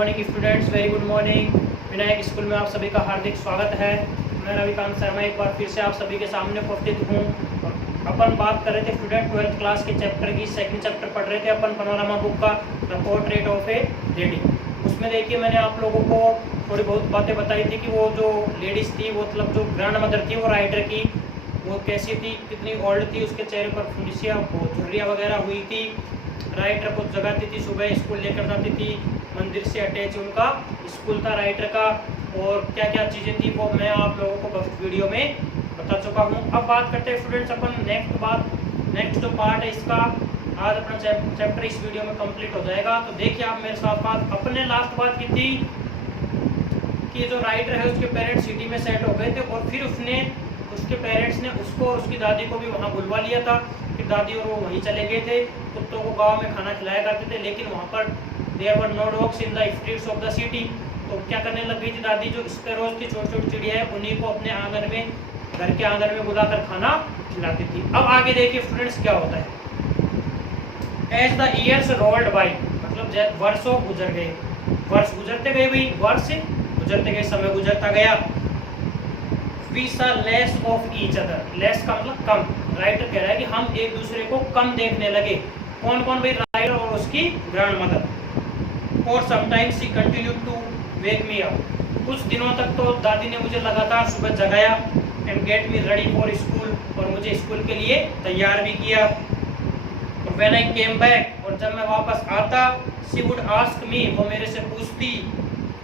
Morning students, very good morning. Vinayak school में आप सभी का हार्दिक स्वागत है। मैं रविकांत शर्मा एक बार फिर से आप सभी के सामने उपस्थित हूँ। अपन बात कर रहे थे स्टूडेंट 12th क्लास के चैप्टर की, सेकंड चैप्टर पढ़ रहे थे अपन पैनोरामा बुक का, the portrait of A lady. उसमें देखिए मैंने आप लोगों को थोड़ी बहुत बातें बताई थी कि वो जो लेडीज़ थी, वो मतलब जो ग्रैंड मदर थी वो राइटर की, वो कैसी थी, कितनी ओल्ड थी, उसके चेहरे पर फुंसियाँ झुर्रियाँ वगैरह हुई थी। राइटर को जगाती थी, सुबह स्कूल लेकर जाती थी, मंदिर से अटैच उनका स्कूल था राइटर का, और क्या क्या चीज़ें थी वो मैं आप लोगों को फर्स्ट वीडियो में बता चुका हूँ। अब बात करते हैं स्टूडेंट्स अपन नेक्स्ट जो पार्ट है इसका, आज अपना चैप्टर इस वीडियो में कंप्लीट हो जाएगा। तो देखिए आप मेरे साथ बात, अपने लास्ट बात की थी कि जो राइटर है उसके पेरेंट्स सिटी में सेट हो गए थे, और फिर उसके पेरेंट्स ने उसको और उसकी दादी को भी वहाँ बुलवा लिया था। फिर दादी और वो वहीं चले गए थे, कुत्तों को गांव में खाना खिलाया करते थे, लेकिन वहाँ पर there were no dogs in the streets of the city. तो क्या करने लग गई थी दादी, जो स्पैरोज की छोटी छोटी चिड़िया है उन्हीं को अपने आंगन में, घर के आंगन में बुलाकर खाना खिलाती थी। अब आगे देखिए स्टूडेंट्स क्या होता है। As the years rolled by, मतलब वर्षों गुजर गए, वर्ष गुजरते गए भाई, वर्ष गुजरते गए, समय गुजरता गया। We saw less of each other, less का मतलब कम। राइटर कह रहा है कि हम एक दूसरे को कम देखने लगे। कौन कौन भाई, राइटर और उसकी ग्रैंड मदर। और sometimes she continued to wake me up, कुछ दिनों तक तो दादी ने मुझे लगातार सुबह जगाया, and get me ready for school, और मुझे स्कूल के लिए तैयार भी किया। व्हेन आई केम बैक, और जब मैं वापस आता, शी वुड आस्क मी, वो मेरे से पूछती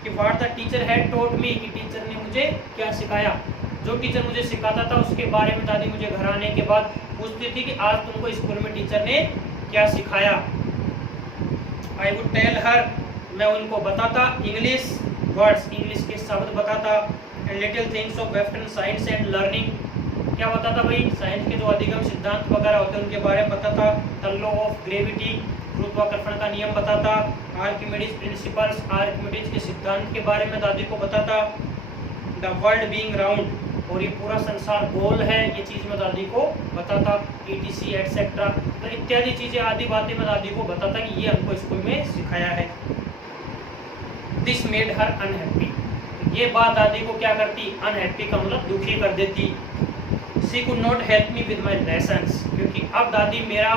कि what the teacher had taught me, कि टीचर ने मुझे क्या सिखाया। जो टीचर मुझे सिखाता था उसके बारे में दादी मुझे घर आने के बाद पूछती थी कि आज तुमको स्कूल में टीचर ने क्या सिखाया। आई वुड टेल हर, मैं उनको बताता इंग्लिश वर्ड्स, इंग्लिश के शब्द बताता, and little things of western science and learning, क्या बताता भाई, साइंस के जो अधिगम सिद्धांत वगैरह होते हैं उनके बारे में बताता। द लॉ ऑफ ग्रेविटी, गुरुत्वाकर्षण का नियम बताता। आर्किमिडीज प्रिंसिपल्स, आर्किमिडीज के सिद्धांत के बारे में दादी को बताता। द वर्ल्ड बीइंग राउंड, और ये पूरा संसार गोल है, ये चीज़ मैं दादी को बताता। ETC एटसेट्रा, तो इत्यादि चीज़ें आदि बातें मैं दादी को बताता कि ये हमको स्कूल में सिखाया है। दिस मेड हर अनहैप्पी, ये बात दादी को क्या करती, अनहैप्पी का मतलब दुखी कर देती। She could not help me with my lessons, क्योंकि अब दादी मेरा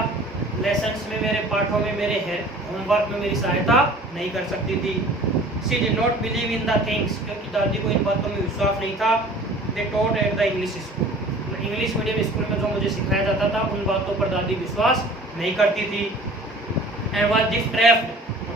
लेसन्स में, मेरे पाठों में, मेरे होमवर्क में मेरी सहायता नहीं कर सकती थी। She did not believe in the things, क्योंकि दादी को इन बातों में विश्वास नहीं था। They taught at the English school, English medium school में जो मुझे सिखाया जाता था उन बातों पर दादी विश्वास नहीं करती थी। एंड वाज डिस्ट्रेस्ड,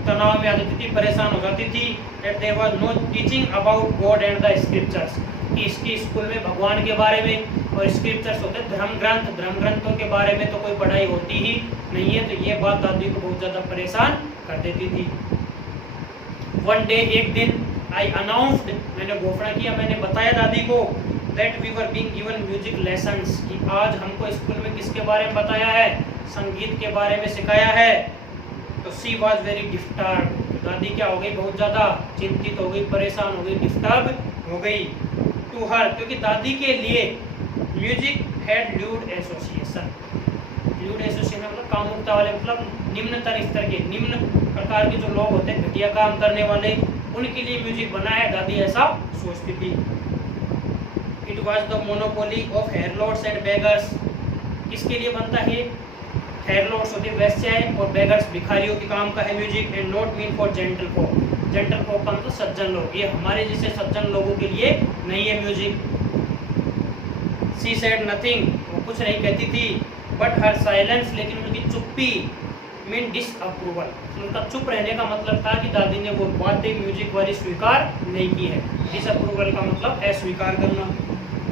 तनाव में आ जाती थी, परेशान हो जाती थी। That there was no teaching about God and the scriptures, कि इसकी स्कूल में भगवान के बारे में और स्क्रिप्चर्स होते धर्म ग्रंथों के बारे में तो कोई पढ़ाई होती ही नहीं है। तो ये बात दादी को बहुत ज़्यादा परेशान कर देती थी। वन डे, एक दिन, आई अनाउंस्ड, मैंने घोषणा किया, मैंने बताया दादी को, that we were being given music lessons, कि आज हमको स्कूल में किसके बारे में बताया है, संगीत के बारे में सिखाया है। तो शी वॉज वेरी डिस्टर्ब, दादी क्या हो गई, बहुत ज़्यादा चिंतित हो गई, परेशान हो गई, डिस्टर्ब हो गई। टू हर, क्योंकि दादी के लिए music had lewd association, lewd association मतलब कामुकता वाले, मतलब निम्नतर स्तर के, निम्न प्रकार के जो लोग होते हैं, घटिया काम करने वाले, उनके लिए म्यूजिक बना है, दादी ऐसा सोचती थी। It was the monopoly of hairlords and beggars, किसके लिए बनता है, हेयरलॉर्ड्स होते वैश्याएं, और बेगर्स भिखारियों के काम का है music. And not mean for gentle folk, gentle folk का मतलब सज्जन लोग, ये हमारे जैसे सज्जन लोगों के लिए नहीं है म्यूजिक। शी सेड नथिंग, वो कुछ नहीं कहती थी। बट हर साइलेंस, लेकिन उनकी चुप्पी, मीन डिसअप्रूवल, उनका चुप रहने का मतलब था कि दादी ने वो बातें म्यूजिक वाली स्वीकार नहीं की है। डिसअप्रूवल का मतलब अस्वीकार करना।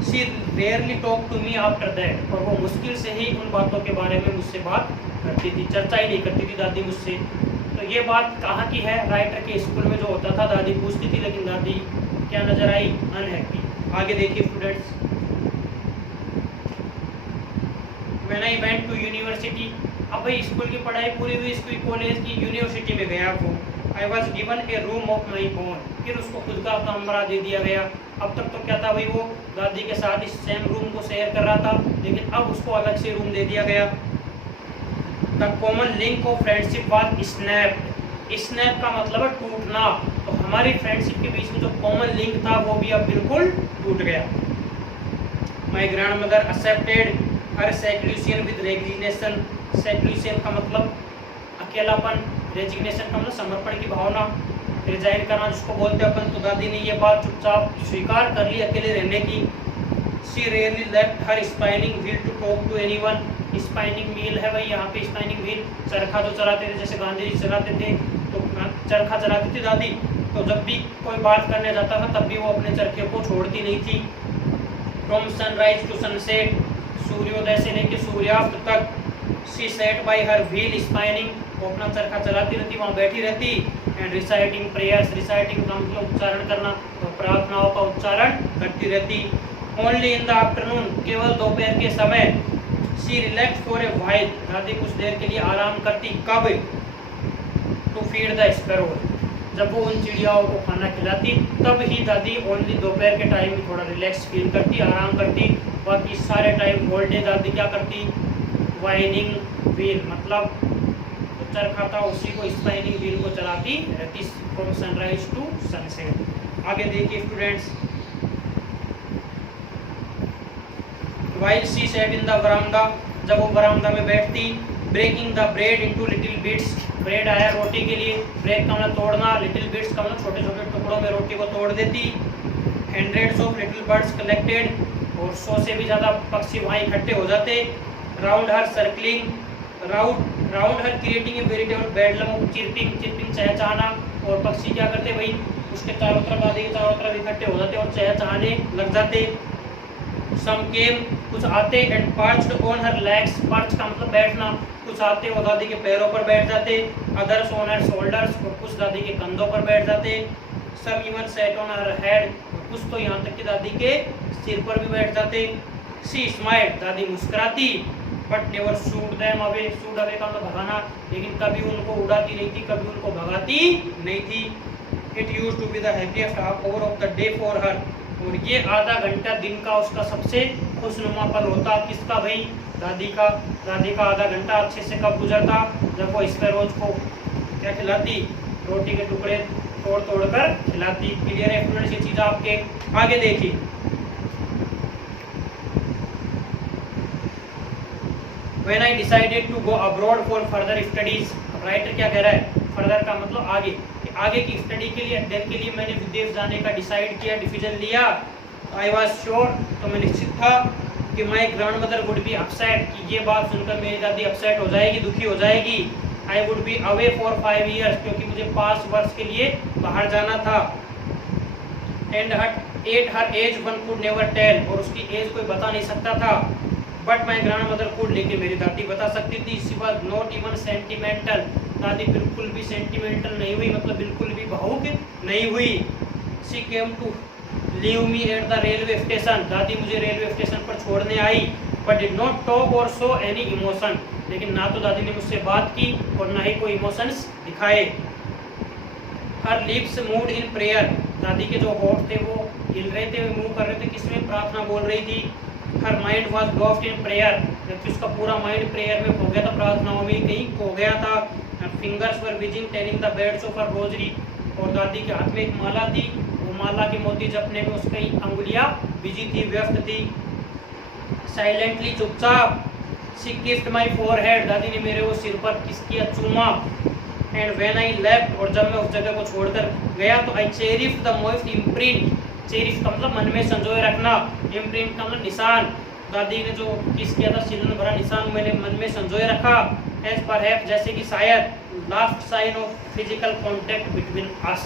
She rarely talk to me after that, और वो मुश्किल से ही उन बातों के बारे में मुझसे बात करती थी, चर्चा ही नहीं करती थी दादी मुझसे। तो ये बात कहाँ की है, राइटर के स्कूल में जो होता था, दादी पूछती थी, लेकिन दादी क्या नजर आई, अनहैप्पी। आगे देखिए students, when I went to university, अब भाई स्कूल की पढ़ाई पूरी हुई, स्कूल कॉलेज की, यूनिवर्सिटी में गया वो। I was given A room of my own, फिर उसको खुद का कमरा दे दिया गया। अब तक तो क्या था भाई, वो दादी के साथ इस सेम रूम को शेयर कर रहा था, लेकिन अब उसको अलग से रूम दे दिया गया। The common link of friendship was snapped, snap का मतलब है टूटना, तो हमारी फ्रेंडशिप के बीच में जो कॉमन लिंक था वो भी अब बिल्कुल टूट गया। My grandmother accepted her seclusion with resignation. Seclusion का मतलब अकेलापन, रेजिग्नेशन का मतलब समर्पण की भावना, रिजाइन करना जिसको बोलते हैं अपन। तो दादी ने ये बात चुपचाप स्वीकार कर ली अकेले रहने की। She rarely left her spinning wheel to talk to anyone. Spinning wheel है भाई, यहाँ पे स्पाइनिंग व्हील चरखा जो चलाते थे, जैसे गांधी जी चलाते थे, तो चरखा चलाती थी दादी। तो जब भी कोई बात करने जाता था तब भी वो अपने चरखे को छोड़ती नहीं थी। फ्रॉम सनराइज टू सनसेट, सूर्योदय से लेकर सूर्यास्त तक। She said by her wheel spinning, वो अपना चरखा चलाती रहती, वहाँ बैठी रहती। एंड रिसाइटिंग प्रेयर्स, रिसाइटिंग का मतलब उच्चारण करना, तो प्रार्थनाओं का उच्चारण करती रहती। ओनली इन द आफ्टरनून, केवल दोपहर के समय। She relax for a while, दादी कुछ देर के लिए आराम करती। कब? टू फीड द स्पैरो, जब वो उन चिड़ियाओं को खाना खिलाती तब ही दादी ओनली दोपहर के टाइम में थोड़ा रिलैक्स फील करती, आराम करती। बाकी सारे टाइम होल डे दादी क्या करती? वाइनिंग व्हील, मतलब चरखा था उसी को, स्पाइनिंग व्हील को चलाती रहती। From sunrise to sunset. आगे देखिए students, while she sat in the veranda, जब वो बरामदा में बैठती। breaking the bread into little bits, bread आया रोटी के लिए, ब्रेक का मतलब तोड़ना, लिटिल बिट्स का मतलब छोटे छोटे टुकड़ों में रोटी को तोड़ देती। Hundreds of little birds collected, और 100 से भी ज़्यादा पक्षी वहाँ इकट्ठे हो जाते। Round her circling, round her creating a veritable bedlam of chirping, chirping चहचहाना। और पक्षी क्या करते भाई, उसके चारों तरफ, दादी के चारों तरफ इकट्ठे हो जाते और चहचहाने लग जाते। सम केम, कुछ आते। And perched on her legs, perch का मतलब बैठना, कुछ आते और दादी के पैरों पर बैठ जाते। अदर्स ऑन हर शोल्डर्स, और कुछ दादी के कंधों पर बैठ जाते। Some even sat on her head, कुछ तो यहाँ तक कि दादी के सिर पर भी बैठ जाते। शी स्माइल्ड, दादी मुस्कुराती। But never shooed them away, shooed away का मतलब भगाना, लेकिन कभी उनको उड़ाती नहीं थी, कभी उनको भगाती नहीं थी। It used to be the happiest half hour of the day for her, और ये आधा घंटा दिन का उसका सबसे खुशनुमा पल होता। किसका भाई? दादी का। दादी का आधा घंटा अच्छे से कब गुजरता? जब वो स्पैरोज को क्या खिलाती? रोटी के टुकड़े तोड़ तोड़ कर खिलाती। क्लियर है स्टूडेंट्स ये चीज़ आपके? आगे देखिए, When I decided to go abroad for further studies, writer क्या कह रहा है? फर्दर का मतलब आगे, आगे की स्टडी के लिए, अध्ययन के लिए मैंने विदेश जाने का डिसाइड किया, डिसीजन लिया। आई वॉज श्योर, तो मैं निश्चित था कि my grand mother would be upset, कि ये बात सुनकर मेरी दादी अपसेट हो जाएगी, दुखी हो जाएगी। I would be away for 5 years, क्योंकि मुझे 5 वर्ष के लिए बाहर जाना था। And at her age one could never tell, और उसकी एज कोई बता नहीं सकता था। But my grandmother could, लेकिन मेरी दादी बता सकती थी। She was not even sentimental, दादी बिल्कुल भी सेंटिमेंटल नहीं हुई, मतलब बिल्कुल भी भावुक नहीं हुई। She came to leave me at the railway station, दादी मुझे रेलवे स्टेशन पर छोड़ने आई। बट डिड नॉट टॉक और शो एनी इमोशन, लेकिन ना तो दादी ने मुझसे बात की और ना ही कोई इमोशंस दिखाए। हर लिप्स मूव्ड इन प्रेयर, दादी के जो होठ थे वो हिल रहे थे, मूव कर रहे थे, किसमें? प्रार्थना बोल रही थी। Her mind was lost in prayer, जबकि उसका पूरा माइंड प्रेयर में खो गया था, प्रार्थनाओं में कहीं खो गया था। Fingers were busy telling the beds of her rosary, और दादी के हाथ में एक माला थी, वो माला के मोती जपने में उसकी अंगुलियां बिजी थी, व्यस्त थी। साइलेंटली, चुपचाप। शी किस्ड माई फोरहेड, दादी ने मेरे वो सिर पर किस किया, चूमा। एंड व्हेन आई लेफ्ट, और जब मैं उस जगह को छोड़कर गया तो I cherished the most imprint, cherish का मतलब मन में संजोए रखना, इम्प्रिंट का मतलब निशान। दादी ने जो किस किया था, सिर में भरा निशान मैंने मन में संजोए रखा। एज परहैप्स, जैसे कि शायद। Last sign of physical contact between us,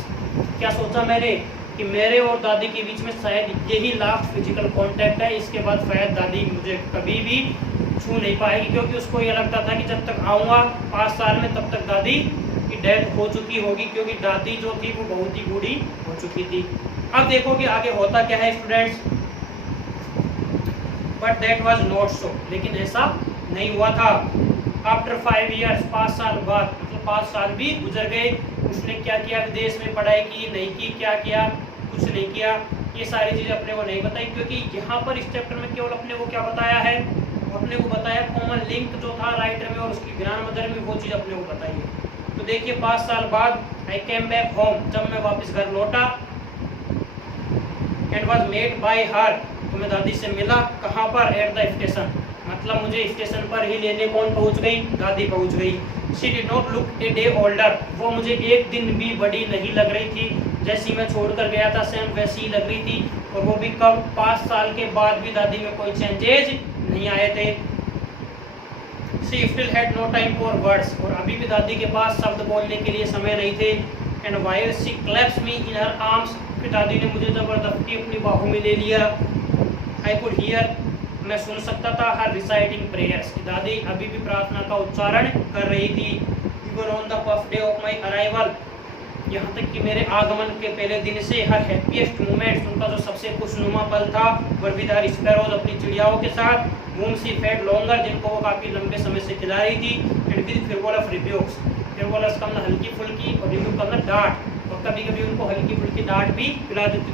क्या सोचा मैंने कि मेरे और दादी के बीच में शायद यही लास्ट फिजिकल कॉन्टैक्ट है, इसके बाद शायद दादी मुझे कभी भी छू नहीं पाएगी, क्योंकि उसको ये लगता था कि जब तक आऊँगा 5 साल में तब तक दादी की डेथ हो चुकी होगी, क्योंकि दादी जो थी वो बहुत ही बूढ़ी हो चुकी थी। अब देखो कि आगे होता क्या है students. But that was not so, लेकिन ऐसा नहीं हुआ था। आफ्टर 5 years, 5 साल बाद, मतलब 5 साल भी गुजर गए। उसने क्या किया? विदेश में पढ़ाई की, नहीं की? क्या किया? कुछ नहीं किया। ये सारी चीज़ें अपने को नहीं बताई, क्योंकि यहाँ पर इस चैप्टर में केवल अपने को क्या बताया है? अपने को बताया कॉमन लिंक जो था राइटर में और उसकी ग्रैंड मदर में, वो चीज़ अपने को बताई है। तो देखिए 5 साल बाद आई केम बैक होम, जब मैं वापस घर लौटा, एंड वॉज मेड बाय हर, तो मैं दादी से मिला, कहाँ पर, एट द स्टेशन, मतलब मुझे स्टेशन पर ही लेने कौन पहुंच गई, दादी पहुंच गई। She did not look a day older, वो मुझे एक दिन भी बड़ी नहीं लग रही थी, जैसी मैं छोड़कर गया था सेम वैसी ही लग रही थी, और वो भी कब, 5 साल के बाद भी दादी में कोई चेंजेज नहीं आए थे। She still had no time for words, और अभी भी दादी के पास शब्द बोलने के लिए समय नहीं थे। And while she clasps me in her arms, फिर दादी ने मुझे जबरदस्ती अपनी बाहों में ले लिया। आई कुड हियर, मैं सुन सकता था, हर रिसाइटिंग प्रेयर्स, दादी अभी भी प्रार्थना का उच्चारण कर रही थी। Even on the first day of my arrival, यहाँ तक कि मेरे आगमन के पहले दिन से, हर हैप्पीएस्ट मोमेंट्स, उनका जो सबसे खुशनुमा पल था, वर विद हर स्पैरोज, अपनी चिड़ियाओं के साथ, whom she fed longer, जिनको वो काफ़ी लंबे समय से खिला रही थी, एंड विद फ्रिवोलस रिब्यूक्स, फ्रिवोलस का मतलब हल्की फुल्की, और रिब्यूक का मतलब डांट, और कभी कभी उनको हल्की फुल्की डांट भी पिला देती,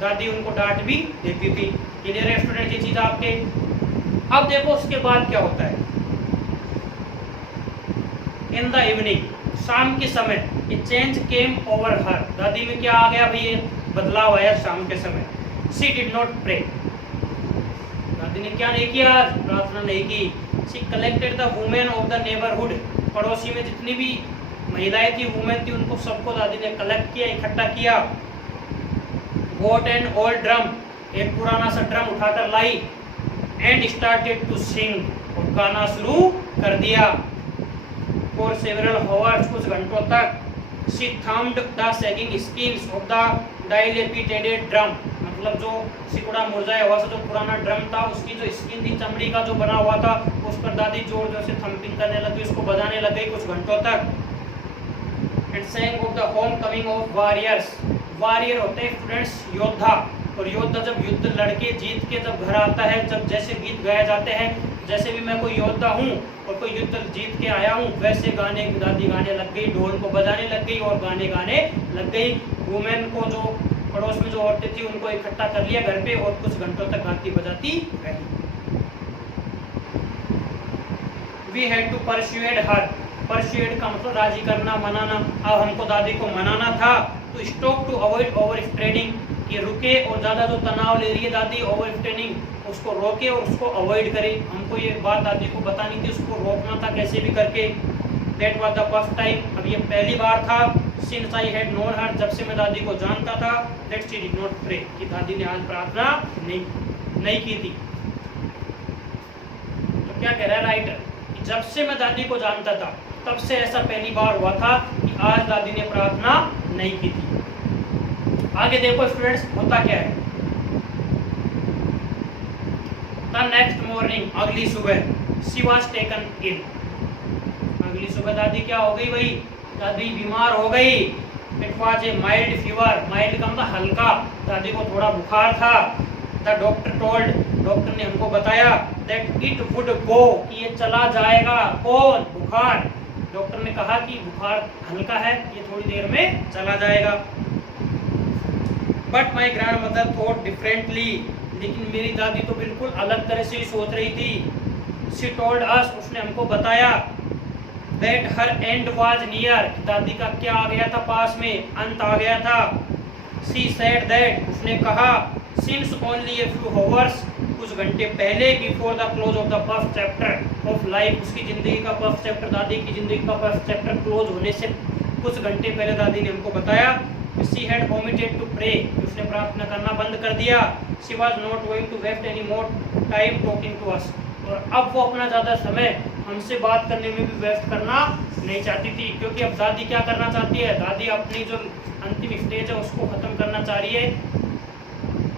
दादी उनको डांट भी देती थी। क्लियर है स्टूडेंट ये चीज आपके। अब देखो उसके बाद क्या होता है, इन द इवनिंग, शाम के समय, ए चेंज केम ओवर हर, दादी में क्या आ गया भाई, ये बदलाव आया शाम के समय। शी डिड नॉट प्रे, दादी ने क्या नहीं किया, प्रार्थना नहीं की। She collected the women of the neighbourhood, पड़ोसी में जितनी भी महिलाएं थी, वुमेन थी, उनको सबको दादी ने कलेक्ट किया, इकट्ठा किया। गोट एन ओल्ड ड्रम, एक पुराना सा ड्रम उठाकर लाई, एंड स्टार्टेड टू सिंग, और गाना शुरू कर दिया। फॉर सेवरल आवर्स, कुछ घंटों तक। She thumped the sagging skins of the dilapidated drum, मतलब जो सिकुड़ा मुरझाया हुआ सा जो पुराना ड्रम था, उसकी जो स्किन थी, चमड़ी का जो बना हुआ था, उस पर दादी जोर जोर से थम्पिंग करने लगी, उसको बजाने लग गई कुछ घंटों तक। And sang of the home coming of warriors, warrior होते हैं स्टूडेंट्स योद्धा, और योद्धा जब युद्ध लड़के जीत के जब घर आता है, जब जैसे गीत गाए जाते हैं, जैसे भी मैं कोई योद्धा हूँ और कोई युद्ध जीत के आया हूँ, वैसे गाने दादी गाने लग गई, ढोल को बजाने लग गई और गाने गाने लग गई। वुमेन को जो पड़ोस में जो औरतें थी उनको इकट्ठा कर लिया घर पे, और कुछ घंटों तक गाती बजाती रही। We had to persuade her, persuade का मतलब राजी करना, मनाना। अब हमको दादी को मनाना था, तो stop to avoid over straining, ये रुके और ज़्यादा जो तनाव ले रही है दादी, ओवर स्ट्रेनिंग, उसको रोके और उसको अवॉइड करे। हमको ये बात दादी को बतानी थी, उसको रोकना था कैसे भी करके। That was the first time, अब ये पहली बार था, since I had known her, जब से मैं दादी को जानता था, that she did not pray, कि दादी ने आज प्रार्थना नहीं की थी। तो क्या कह रहा है राइटर, कि जब से मैं दादी को जानता था, तब से ऐसा पहली बार हुआ था कि आज दादी ने प्रार्थना नहीं की थी। आगे देखो स्टूडेंट्स, होता क्या है। द नेक्स्ट मॉर्निंग, अगली सुबह, शी वाज टेकन इल, अगली सुबह दादी क्या हो गई भाई, दादी बीमार हो गई। It was a mild fever, mild का मतलब हल्का, दादी को थोड़ा बुखार था। द डॉक्टर टोल्ड, डॉक्टर ने हमको बताया, दैट इट वुड गो, कि ये चला जाएगा। कौन, बुखार। डॉक्टर ने कहा कि बुखार हल्का है, ये थोड़ी देर में चला जाएगा। But my grand mother thought differently, लेकिन मेरी दादी तो बिल्कुल अलग तरह से ही सोच रही थी। शी टोल्ड अस, उसने हमको बताया, that her and was near, दादी का क्या आ गया था पास में, अंत आ गया था। शी सेड दैट, उसने कहा, सिंस ओनली ए फ्यू आवर्स, कुछ घंटे पहले, before the close of the first chapter of life, उसकी जिंदगी का फर्स्ट चैप्टर, दादी की जिंदगी का फर्स्ट चैप्टर क्लोज होने से कुछ घंटे पहले दादी ने हमको बताया, she had omitted to pray, उसने प्रार्थना करना बंद कर दिया। She was not going to waste any more time talking to us, और अब वो अपना ज़्यादा समय हमसे बात करने में भी वेस्ट करना नहीं चाहती थी, क्योंकि अब दादी क्या करना चाहती है, दादी अपनी जो अंतिम स्टेज है उसको ख़त्म करना चाह रही है।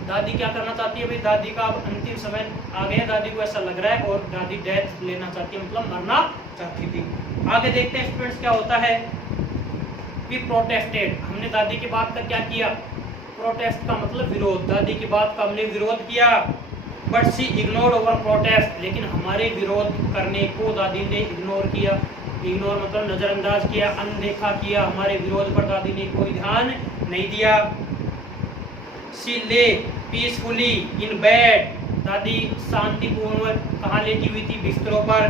दादी क्या करना चाहती है भाई, दादी का अब अंतिम समय आ गया, दादी को ऐसा लग रहा है, और दादी डेथ लेना चाहती है, मतलब मरना चाहती थी। आगे देखते हैं स्टूडेंट्स क्या होता है। वी प्रोटेस्टेड, हमने दादी की बात का क्या किया, प्रोटेस्ट का मतलब विरोध, दादी की बात का हमने विरोध किया। But she ignored over protest, लेकिन हमारे विरोध करने को दादी ने इग्नोर किया। इग्नोर मतलब नज़रअंदाज किया, अनदेखा किया, हमारे विरोध पर दादी ने कोई ध्यान नहीं दिया। शी ले पीसफुली इन बेड, दादी शांतिपूर्वक कहाँ लेटी हुई थी, बिस्तरों पर।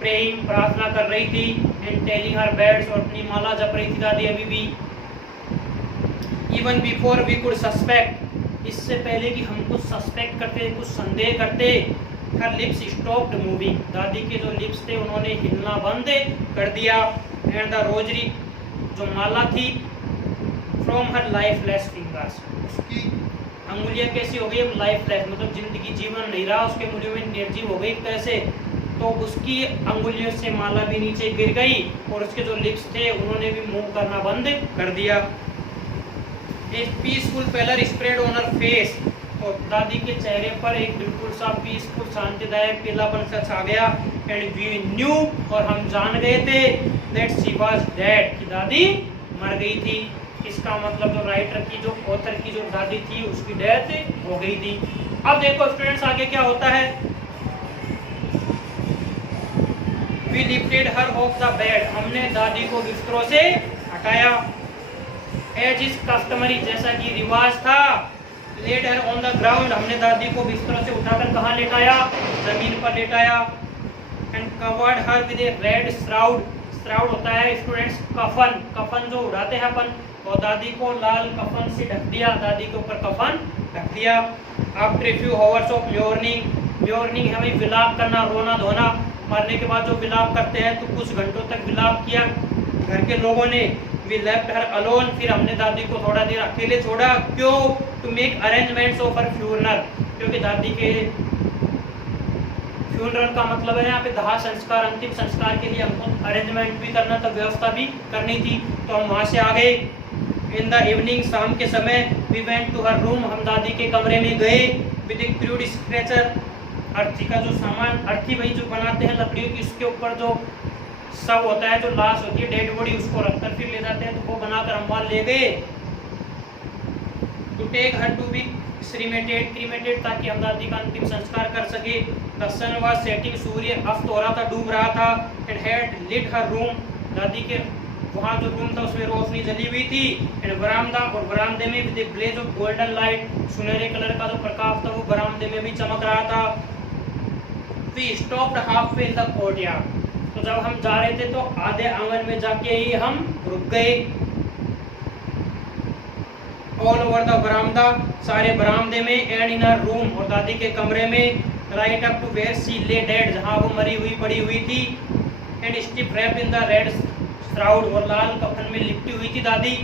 प्रेइंग, प्रार्थना कर रही थी। एंड टेलिंग हर बेड्स, और अपनी माला जप रही थी दादी अभी भी। Even before we could suspect, इससे पहले कि हम कुछ सस्पेक्ट करते, कुछ संदेह करते, हर लिप्स स्टॉप्ड मूविंग, दादी के जो लिप्स थे उन्होंने हिलना बंद कर दिया। एंड द रोजरी, जो माला थी, फ्रॉम हर लाइफलेस फिंगर्स, उसकी अंगुलियां कैसी हो गई, लाइफलेस मतलब जिंदगी जीवन नहीं रहा, उसके अंगुलियों में निर्जीव हो गई कैसे, तो उसकी अंगुलियों से माला भी नीचे गिर गई और उसके जो लिप्स थे उन्होंने भी मूव करना बंद कर दिया। एक peaceful pallor spread on her face, और दादी के चेहरे पर एक बिल्कुल सा पीसफुल शांतिदायक पीलापन सा छा गया। एंड वी न्यू, और हम जान गए थे, दैट शी वाज डेड, कि दादी मर गई थी। इसका मतलब जो राइटर की, जो ऑथर की जो दादी थी उसकी डेथ हो गई थी। अब देखो स्टूडेंट्स आगे क्या होता है। We lifted her off the bed, हमने दादी को बिस्तरों से हटाया। एज इज कस्टमरी, जैसा कि रिवाज था, laid her on the ground, हमने दादी को बिस्तरों से उठाकर कहाँ लेटाया, जमीन पर लेटाया। And covered her with a red shroud, shroud होता है स्टूडेंट्स कफन, कफन जो उड़ाते हैं अपन, और दादी को लाल कफन से ढक दिया, दादी के ऊपर कफन ढक दिया। After a few hours of mourning, mourning है भाई विलाप करना, रोना धोना, मरने के बाद जो विलाप करते हैं, तो कुछ घंटों तक विलाप किया घर के लोगों ने। वी लेफ्ट हर अलोन, फिर हमने दादी को थोड़ा देर अकेले छोड़ा, क्यों, to make arrangements of her funeral, क्योंकि दादी के फ्यूनरल का मतलब है यहाँ पे दाह संस्कार, अंतिम संस्कार के लिए हमको अरेंजमेंट भी करना था, व्यवस्था भी करनी थी, तो हम वहाँ से आ गए। इन द इवनिंग, शाम के समय, we went to her room, हम दादी के कमरे में गए। विद ए क्रूड स्ट्रेचर, अर्थी का जो सामान, अर्थी वही जो बनाते हैं लकड़ियों की, उसके ऊपर जो सब होता है, जो लाश होती है, डेड बॉडी, उसको रखकर फिर ले जाते हैं, तो वो बनाकर हम वहाँ ले गए। To take her to be cremated, cremated, ताकि हम दादी का अंतिम संस्कार कर सके। द सन वाज सेटिंग, सूर्य अस्त हो रहा था, डूब रहा था। And had lit her room, दादी के वहाँ जो रूम था उसमें रोशनी जली हुई थी। एंड बरामदा, और बरामदे में with a blaze of golden light, सुनहरे कलर का जो प्रकाश था वो बरामदे में भी चमक रहा था। We stopped half way in the courtyard, तो जब हम जा रहे थे तो आधे आंगन में जाके ही हम रुक गए। ऑल ओवर द बरामदा, सारे बरामदे में। एंड इन हर रूम, और दादी के कमरे में। Right up to where she lay dead, जहाँ वो मरी हुई पड़ी हुई थी। And stiff wrapped in the red shroud, और लाल कफन में लिपटी हुई थी दादी।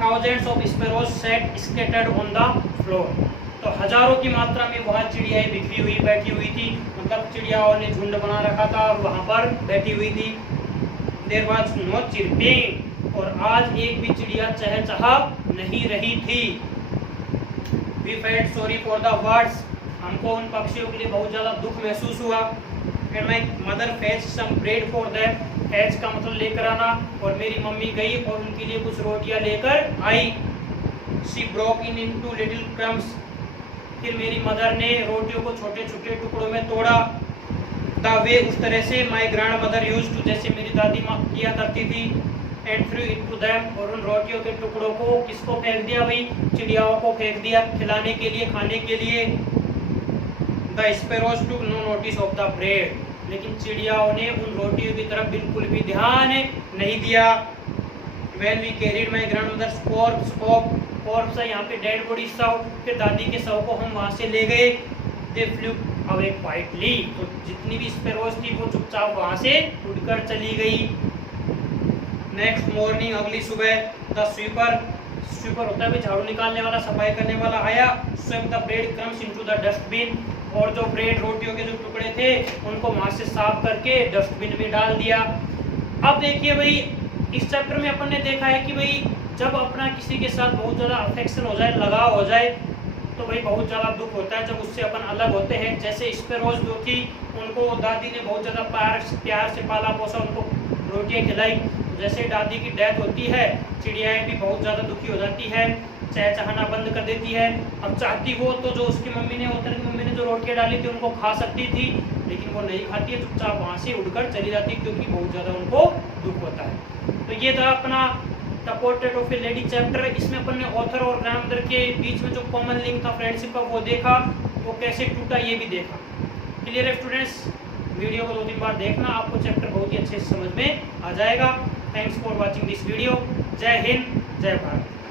Thousands of sparrows set scattered on the floor, तो हजारों की मात्रा में वहाँ चिड़ियाएं बिखरी हुई बैठी हुई थी, मतलब चिड़ियाओं ने झुंड बना रखा था और वहाँ पर बैठी हुई थी। देयर वाज नो चिरपिंग, और आज एक भी चिड़िया चहचहा नहीं रही थी। We felt sorry for the birds, हमको उन पक्षियों के लिए बहुत ज़्यादा दुख महसूस हुआ। And my mother fetch some bread for them, fetch का मतलब लेकर आना, और मेरी मम्मी गई और उनके लिए कुछ रोटियां लेकर आई। She broke in into little crumbs, फिर मेरी मदर ने रोटियों को छोटे छोटे टुकड़ों में तोड़ा। द वे, उस तरह से my grandmother used to, जैसे मेरी दादी माँ किया करती थी। And threw it to them, और उन रोटियों के टुकड़ों को किसको फेंक दिया भाई, चिड़ियाओं को फेंक दिया, खिलाने के लिए, खाने के लिए। The sparrows took no notice of the bread, लेकिन चिड़ियाओं ने उन रोटियों की तरफ बिल्कुल भी ध्यान नहीं दिया। When we carried my grandmother's corpse off, corpse है यहाँ पे डेड बॉडी शव, फिर दादी के शव को हम वहाँ से ले गए। They flew away quietly, तो जितनी भी स्पैरोज थी वो चुपचाप वहाँ से उड़कर चली गई। नेक्स्ट मॉर्निंग, अगली सुबह, द स्वीपर, स्वीपर होता है भाई झाड़ू निकालने वाला, सफाई करने वाला, आया। Swept the bread crumbs into the dustbin, और जो ब्रेड रोटियों के जो टुकड़े थे उनको वहाँ से साफ करके डस्टबिन में डाल दिया। अब देखिए भाई, इस चैप्टर में अपन ने देखा है कि भाई जब अपना किसी के साथ बहुत ज़्यादा अफेक्शन हो जाए, लगाव हो जाए, तो भाई बहुत ज़्यादा दुख होता है जब उससे अपन अलग होते हैं। जैसे स्पैरोज जो थी, उनको दादी ने बहुत ज़्यादा प्यार से पाला पोसा, उनको रोटियाँ खिलाई। जैसे दादी की डेथ होती है, चिड़ियाएँ भी बहुत ज़्यादा दुखी हो जाती है, चहचहाना बंद कर देती है। अब चाहती वो तो जो उसकी मम्मी ने, उतर की मम्मी ने जो रोटियाँ डाली थी उनको खा सकती थी, लेकिन वो नहीं खाती है, चुपचाप वहाँ से उड़कर चली जाती, क्योंकि बहुत ज़्यादा उनको दुख होता है। तो ये था अपना the portrait of A lady chapter. इसमें अपन ने ऑथर और ग्रैंडमदर के बीच में जो कॉमन लिंक था फ्रेंडशिप का वो देखा, वो कैसे टूटा ये भी देखा। क्लियर है स्टूडेंट्स? वीडियो को 2-3 बार देखना, आपको चैप्टर बहुत ही अच्छे से समझ में आ जाएगा। Thanks for watching this video. जय हिंद, जय भारत।